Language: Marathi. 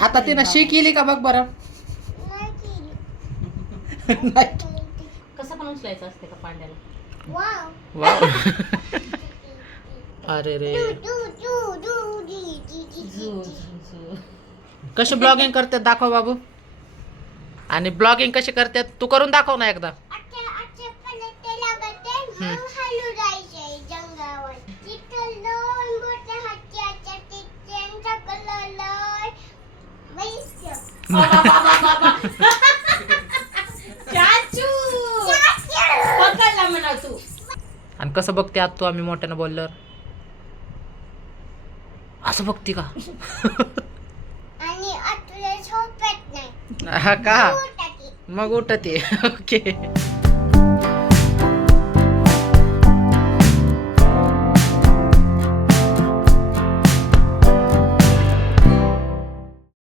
आता तिनं शी केली का बघ बरं. नाही. कसं पण उचलायचं असते का पांड्याला? वाव. अरे रे, कशी ब्लॉगिंग करतात दाखव बाबू. आणि ब्लॉगिंग कशी करतात तू करून दाखव ना एकदा. पकडला म्हणा तू. आणि कसं बघते आज तू आम्ही मोठ्यानं बोलल्यावर. असं बघते का? आणि हा का मग उठते. ओके.